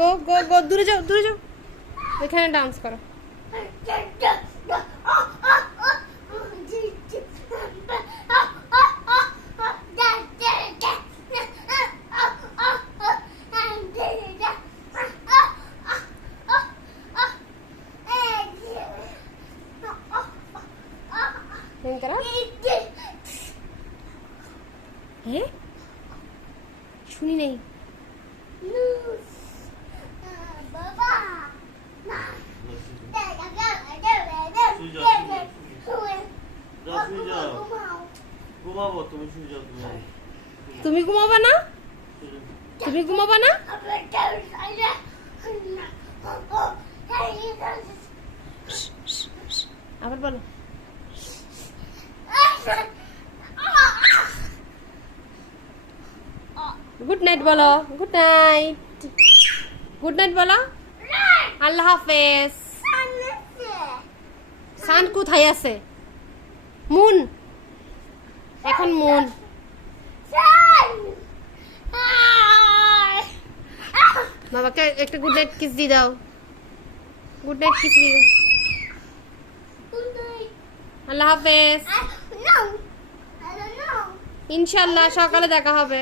গো গো গো, দূরে যাও দূরে যাও, ওইখানে ডান্স করো। হ্যাঁ শুনি নেই। তুমি ঘুমাবা না? তুমি ঘুমাবা না? আবার বলো। গুড নাইট বলো। Good night. গুড নাইট বলো। আল্লাহ হাফেজ। সান কোথায় আছে? মুন, এখন মুন। বাবাকে একটা গুড নাইট কিস দিয়ে দাও। গুড নাইট কিস দিয়ে দাও। আল্লাহ হাফেজ। ইনশাআল্লাহ সকালে দেখা হবে।